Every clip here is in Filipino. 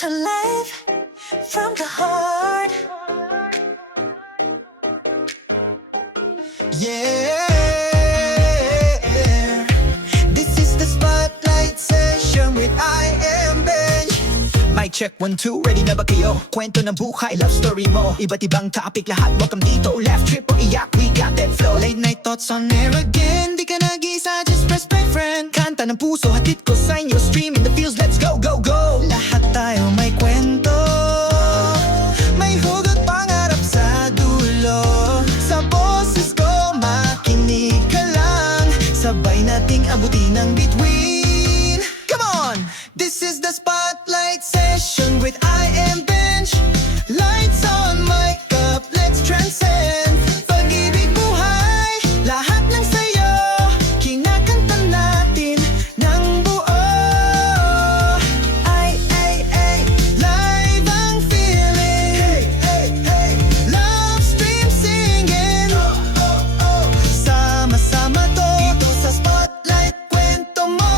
to live from the heart. Yeah, this is the spotlight session with I Am Benj. Mic check 1, 2, ready na ba kayo? Kwento ng buhay, love story mo. Iba't ibang topic, lahat welcome dito. Laugh, trip o iyak, we got that flow. Late night thoughts on air again. Di ka nag-isa, just press play friend. Kanta ng puso, hatid ko sa inyo. Stream in the fields, let's go, go, go. Lahat tayo may kwento, may hugot pangarap sa dulo. Sa boses ko makinig ka lang, sabay nating abutin ang bituin. Come on! This is the spotlight session with I Am Benj. Lights on, mic up, let's transcend. Pag-ibig, buhay, lahat ng sayo, kinakanta natin ng buo. Ay, live ang feeling. Hey, hey, hey, love stream singing. Oh, oh, oh, sama-sama to. Dito sa spotlight, kwento mo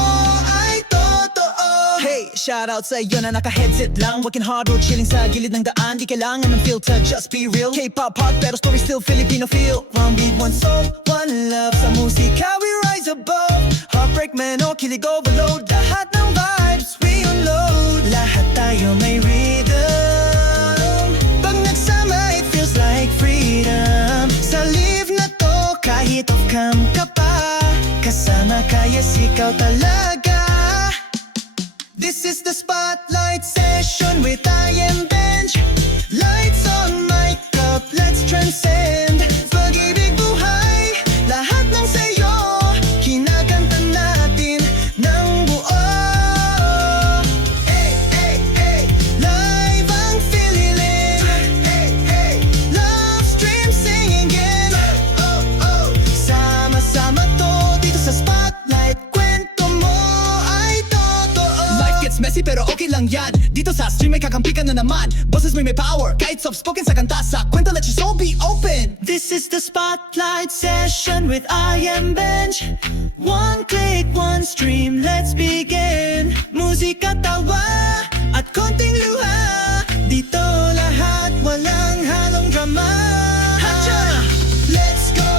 ay totoo. Hey, shoutout sa iyo na naka-headset lang. Working hard or chilling sa gilid ng daan. Di kailangan ng filter, just be real. K-pop hot pero story still Filipino feel. One beat, one soul, one love. Sa musika we rise above. Heartbreak man o kilig overload. Lahat ng vibes we unload. Lahat tayo may rhythm. Pag nagsama it feels like freedom. Sa live na to kahit off-cam ka pa, kasama kaya ikaw talaga. This is the spotlight session with I Am Benj. Lights on, mic up, let's transcend. Pag-ibig, buhay, lahat ng sayo, kinakanta natin ng buo. Hey, hey, hey, live ang feeling. Hey, hey, love stream singing again. Oh, oh, sama-sama to dito sa spotlight. Kwento mo ay totoo. Life gets messy pero okay lang yan. Dito sa stream may kakampi ka na naman. Boses may power, kahit soft-spoken sa kanta. Sa kwento let your soul be open. This is the spotlight session with I Am Benj. One click, one stream, let's begin. Musika, tawa, at konting luha. Dito lahat, walang halong drama. Hacha! Let's go!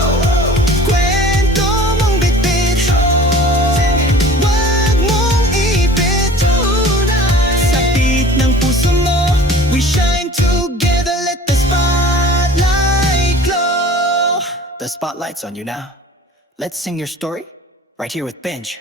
Kwento mong bitbit, wag mong ipit. Sa beat ng puso mo, we shine together, let the spotlight glow. The spotlight's on you now. Let's sing your story right here with Benj.